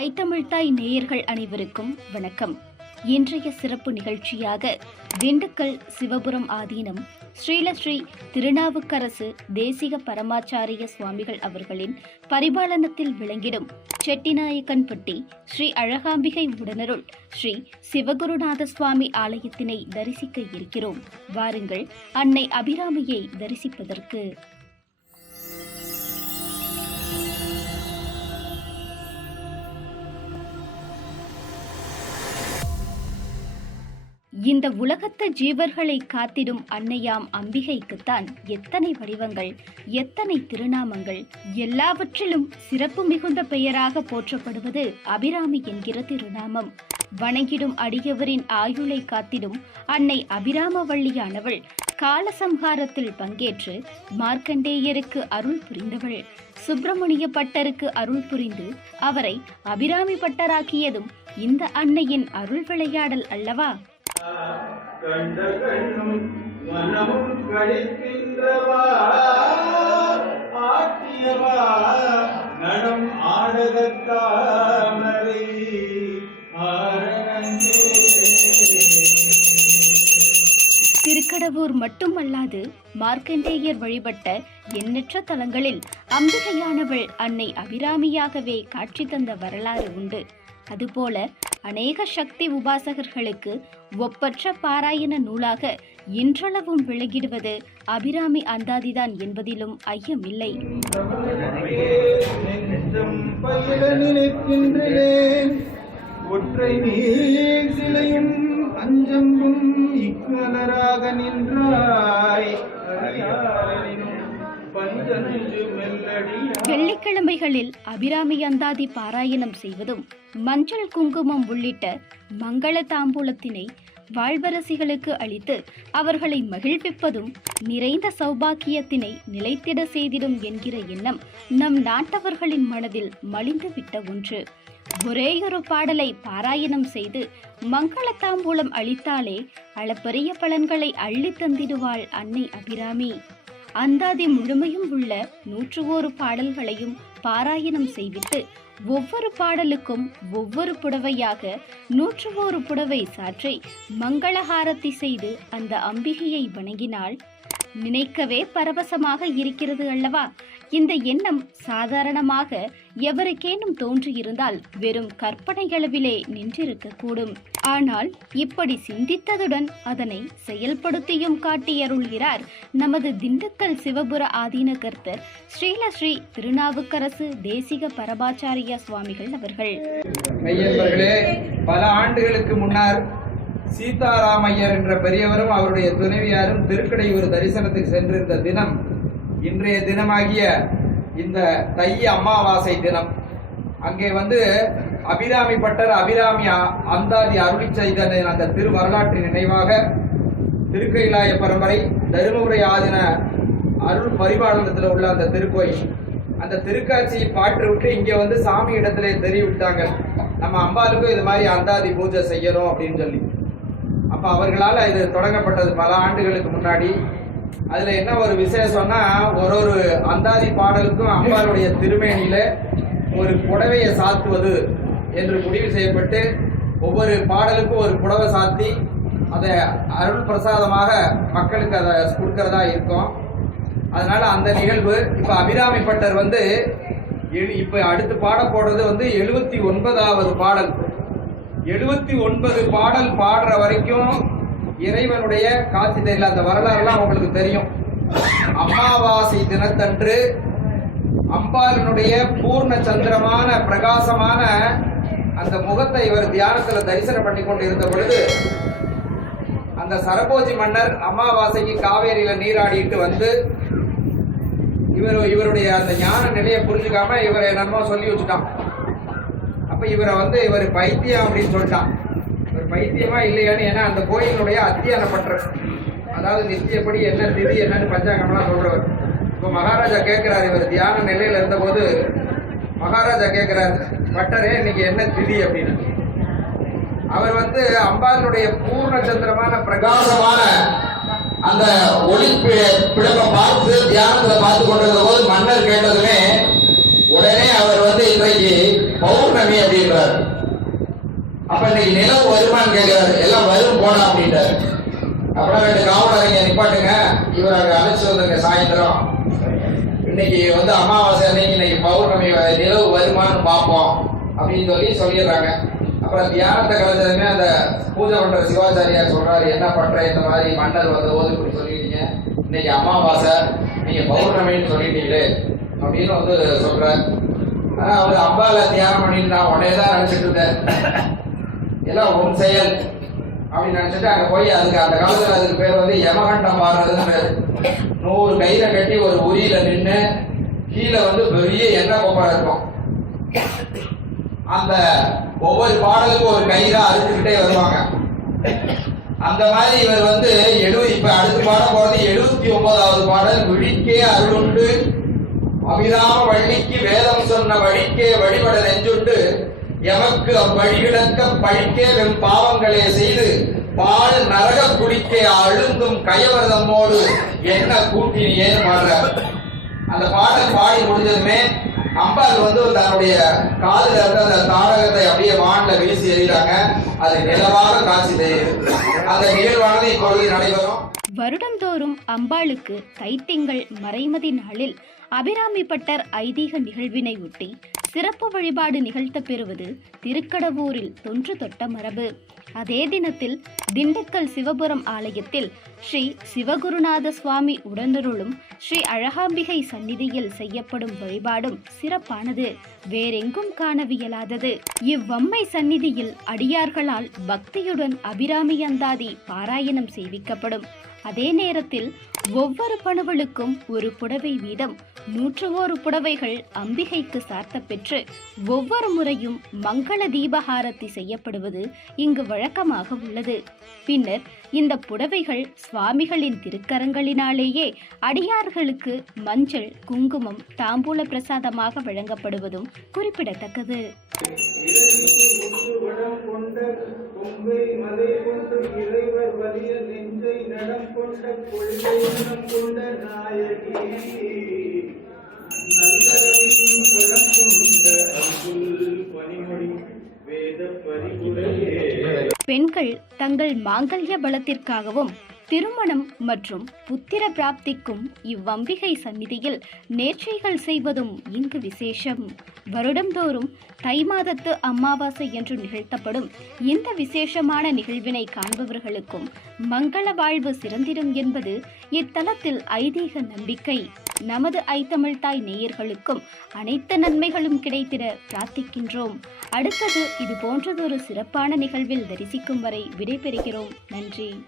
ஐத்தமிழ்தாய் நேயர்கள் அனைவருக்கும் வணக்கம். இன்றைய சிறப்பு நிகழ்ச்சியாக திண்டுக்கல் சிவபுரம் ஆதீனம் ஸ்ரீலஸ்ரீ திருநாவுக்கரசு தேசிக பரமாச்சாரிய சுவாமிகள் அவர்களின் பரிபாலனத்தில் விளங்கிடும் செட்டிநாயக்கன்பட்டி ஸ்ரீ அழகாம்பிகை உடனருள் ஸ்ரீ சிவகுருநாத சுவாமி ஆலயத்தினை தரிசிக்க இருக்கிறோம். வாருங்கள் அன்னை அபிராமியை தரிசிப்பதற்கு. இந்த உலகத்து ஜீவர்களை காத்திடும் அன்னையாம் அம்பிகைக்குத்தான் எத்தனை வடிவங்கள் எத்தனை திருநாமங்கள் எல்லாவற்றிலும் சிறப்பு மிகுந்த பெயராக போற்றப்படுவது அபிராமி என்கிற திருநாமம். வணங்கிடும் அடியவரின் ஆயுளை காத்திடும் அன்னை அபிராமவள்ளியானவள் காலசம்ஹாரத்தில் பங்கேற்று மார்க்கண்டேயருக்கு அருள் புரிந்தவள் சுப்பிரமணிய பட்டருக்கு அருள் புரிந்து அவரை அபிராமி பட்டராக்கியதும் இந்த அன்னையின் அருள் விளையாடல் அல்லவா? கண்ட கண்ணும் மனமும் கழிக்கின்றவா? ஆட்டியவா? நடம் ஆடகத்தாமரை திருக்கடவுர் திருக்கடவூர் மட்டுமல்லாது மார்க்கண்டேயர் வழிபட்ட எண்ணற்ற தலங்களில் அம்பிகையானவள் அன்னை அபிராமியாகவே காட்சி தந்த வரலாறு உண்டு. அதுபோல அநேக சக்தி உபாசகர்களுக்கு ஒப்பற்ற பாராயண நூலாக இன்றளவும் விளங்கிடுவது அபிராமி அந்தாதிதான் என்பதிலும் ஐயமில்லை. ஒற்றை நீர் சிலையும் அஞ்சம்பும் இக்கலராக நின்றாய். வெள்ளிக்கிழமைகளில் அபிராமி அந்தாதி பாராயணம் செய்வதும் மஞ்சள் குங்குமம் உள்ளிட்ட மங்கள தாம்பூலத்தினை வாழ்வரசிகளுக்கு அளித்து அவர்களை மகிழ்விப்பதும் நிறைந்த சௌபாக்கியத்தினை நிலைத்திட செய்திடும் என்கிற எண்ணம் நம் நாட்டவர்களின் மனதில் மலிந்துவிட்ட ஒன்று. ஒரேயொரு பாடலை பாராயணம் செய்து மங்கள தாம்பூலம் அளித்தாலே அளப்பரிய பலன்களை அள்ளித் தந்திடுவாள் அன்னை அபிராமி. அந்தாதி முழுமையும் உள்ள நூற்று ஓரு பாடல்களையும் பாராயணம் செய்வித்து ஒவ்வொரு பாடலுக்கும் ஒவ்வொரு புடவையாக நூற்று ஓரு புடவை சாற்றி மங்களஹாரத்தி செய்து அந்த அம்பிகையை வணங்கினால் நினைக்கவே பரவசமாக இருக்கிறது அல்லவா? இந்த எண்ணம் சாதாரணமாக எவருக்கேனும் தோன்றியிருந்தால் வெறும் கற்பனையளவிலே நின்றிருக்கக்கூடும். ஆனால் இப்படி சிந்தித்ததுடன் அதனை செயல்படுத்தியும் காட்டியருள்கிறார் நமது திண்டுக்கல் சிவபுர ஆதீன கர்த்தர் ஸ்ரீலஸ்ரீ திருநாவுக்கரசு தேசிக பரபாச்சாரிய சுவாமிகள் அவர்கள். பல ஆண்டுகளுக்கு முன்னர் சீதாராமையர் என்ற பெரியவரும் அவருடைய துணைவியாரும் திருக்கடையூர் தரிசனத்துக்கு சென்றிருந்த தினம் இன்றைய தினமாகிய இந்த தை அமாவாசை தினம். அங்கே வந்து அபிராமி பட்டர் அபிராமி அந்தாதி அருளி செய்த அந்த திரு வரலாற்றின் நினைவாக திருக்கைலாய பரம்பரை தருமபுரை ஆதின அருள் பரிபாலனத்தில் உள்ள அந்த திருக்கோயில். அந்த திருக்காட்சியை பாட்டு விட்டு இங்கே வந்து சாமி இடத்துல தெரிவித்தாங்க. நம்ம அம்பாளுக்கும் இது மாதிரி அந்தாதி பூஜை செய்யணும் அப்படின்னு சொல்லி. அப்போ அவர்களால் இது தொடங்கப்பட்டது பல ஆண்டுகளுக்கு முன்னாடி. அதில் என்ன ஒரு விசேஷம்னா ஒரு ஒரு அந்தாதி பாடலுக்கும் அம்பாளுடைய திருமேனியில் ஒரு புடவையை சாத்துவது. என்று முடிவு செய்யப்பட்டு ஒவ்வொரு பாடலுக்கும் ஒரு புடவை சாத்தி அதை அருள் பிரசாதமாக மக்களுக்கு அதை கொடுக்கறதா இருக்கும். அதனால அந்த நிகழ்வு இப்போ அபிராமி பட்டர் வந்து இப்போ அடுத்து பாட போடுறது வந்து எழுபத்தி ஒன்பதாவது பாடல். எழுபத்தி ஒன்பது பாடல் பாடுற வரைக்கும் இறைவனுடைய காட்சி தெரியல அந்த வரலாறுலாம் அவங்களுக்கு தெரியும். அமாவாசை தினத்தன்று அம்பாளனுடைய பூர்ண சந்திரமான பிரகாசமான அந்த முகத்தை இவர் தியானத்துல தரிசனம் பண்ணி கொண்டு இருந்த பொழுது அந்த சரபோஜி மன்னர் அமாவாசைக்கு காவேரியில நீராடிட்டு வந்து இவர் இவருடைய அந்த ஞான நிலையை புரிஞ்சுக்காம இவரை என்னமோ சொல்லி வச்சுட்டான். அப்ப இவரை வந்து இவர் பைத்தியம் அப்படின்னு சொல்லிட்டான். இவர் பைத்தியமா இல்லையான்னு ஏன்னா அந்த கோயிலுடைய அத்தியான பற்றர் அதாவது நித்தியப்படி என்ன திதி என்னன்னு பஞ்சாங்கம்லாம் சொல்றவர். இப்போ மகாராஜா கேட்கிறார் இவர் தியான நிலையில இருந்தபோது மகாராஜா கேட்கிறார் பட்டரே இன்னைக்கு என்ன திதி அப்படின்னு. அவர் வந்து அம்பாளுடைய பூர்ண சந்திரமான பிரகாசமான அந்த ஒளி பிழப்பை பார்த்து தியானத்துல பார்த்து கொண்டிருந்த போது மன்னர் கேட்டதுமே உடனே அவர் வந்து இன்றைக்கு பௌர்ணமி அப்படின்றார். அப்ப இன்னைக்கு நிலவு வருமானு கேட்கிறாரு. எல்லாம் வரும் போனா அப்படின்றாரு. அப்புறம் ரெண்டு காவலரைங்க நிப்பாட்டுங்க. இவரை அழைச்சு வந்துருங்க சாயந்தரம். இன்னைக்கு வந்து அமாவாசை அன்னைக்கு இன்னைக்கு பௌர்ணமி நிலவு வருமான்னு பார்ப்போம் அப்படின்னு சொல்லி சொல்லிடுறாங்க. அப்புறம் தியானத்தை கலைச்சதுமே அந்த பூஜை பண்ற சிவாச்சாரியா சொல்றாரு என்ன பண்ற? இந்த மாதிரி மன்னர் வந்த போது இப்படி சொல்லிட்டீங்க. இன்னைக்கு அமாவாசை நீங்க பௌர்ணமின்னு சொல்லிட்டீங்களே அப்படின்னு வந்து சொல்றாரு. ஆனா அவர் அம்பால தியானம் பண்ணிட்டு நான் உடனே தான் நினைச்சிட்டு இருந்தேன். எல்லாம் உன் செயல். அப்படின்னு நினைச்சிட்டு அங்க போய் அதுக்கு அந்த காலத்துல அதுக்கு பேர் வந்து யமகண்டம் பாடுறதுன்னு பேரு. நூறு கையில கட்டி ஒரு உரியில நின்று கீழே வந்து பெரிய எண்ணெய் கொப்பரை இருக்கும். அந்த ஒவ்வொரு பாடலுக்கும் ஒரு கயிறா அறுத்துக்கிட்டே வருவாங்க. அந்த மாதிரி இவர் வந்து எழு இப்ப அடுத்து பாட போறது எழுபத்தி ஒன்பதாவது பாடல் விழிக்கே அருளுண்டு. அபிராம வள்ளிக்கு வேதம் சொன்ன வழிக்கே வழிபட நெஞ்சுண்டு. எமக்கு அவ்வழிகிழக்க பழிக்கே வெம் பாவங்களே செய்து பால் நரக குடிக்கே அழுந்தும் கயவரதம்மோடு என்ன கூட்டினியேன்னு பாடுறார் அந்த பாடல் பாடி முடிஞ்சதுமே அம்பாள் வந்து தன்னுடைய காதுல இருந்த அந்த தாரகத்தை அப்படியே வானில் வீசி எறிகிறாங்க. அது நிலவாக காட்சி தெரியுது. அந்த நிகழ்வானது இப்பொழுது நடைபெறும். வருடந்தோறும் அம்பாளுக்கு தைத்திங்கள் மறைமதி நாளில் அபிராமி பட்டர் ஐதீக நிகழ்வினை ஒட்டி சிறப்பு வழிபாடு நிகழ்த்த பெறுவது திருக்கடவூரில் தொன்று தொட்ட மரபு. அதே தினத்தில் திண்டுக்கல் சிவபுரம் ஆலயத்தில் ஸ்ரீ சிவகுருநாத சுவாமி உடனருளும் ஸ்ரீ அழகாம்பிகை சந்நிதியில் செய்யப்படும் வழிபாடும் சிறப்பானது. வேறெங்கும் காணவியலாதது. இவ்வம்மை சந்நிதியில் அடியார்களால் பக்தியுடன் அபிராமி அந்தாதி பாராயணம் செய்விக்கப்படும். அதே நேரத்தில் ஒவ்வொரு பணுவலுக்கும் ஒரு புடவை வீதம் நூற்று ஓரு புடவைகள் அம்பிகைக்கு சார்த்த பெற்று ஒவ்வொரு முறையும் மங்கள தீபஹாரத்தி செய்யப்படுவது இங்கு வழக்கமாக உள்ளது. பின்னர் இந்த புடவைகள் சுவாமிகளின் திருக்கரங்களினாலேயே அடியார்களுக்கு மஞ்சள் குங்குமம் தாம்பூல பிரசாதமாக வழங்கப்படுவதும் குறிப்பிடத்தக்கது. நெஞ்சை நடம் கொண்ட கொள்கை கொண்ட நாயகி. வேத பெண்கள் தங்கள் மாங்கல்ய பலத்திற்காகவும் திருமணம் மற்றும் புத்திர பிராப்திக்கும் இவ்வம்பிகை சந்நிதியில் நேர்ச்சைகள் செய்வதும் இங்கு விசேஷம். வருடந்தோறும் தை மாதத்து அமாவாசை என்று நிகழ்த்தப்படும் இந்த விசேஷமான நிகழ்வினை காண்பவர்களுக்கும் மங்கள வாழ்வு சிறந்திடும் என்பது இத்தலத்தில் ஐதீக நம்பிக்கை. நமது ஐத்தமிழ் தாய் நேயர்களுக்கும் அனைத்து நன்மைகளும் கிடைத்திட பிரார்த்திக்கின்றோம். அடுத்தது இது போன்றதொரு சிறப்பான நிகழ்வில் தரிசிக்கும் வரை விடைபெறுகிறோம். நன்றி.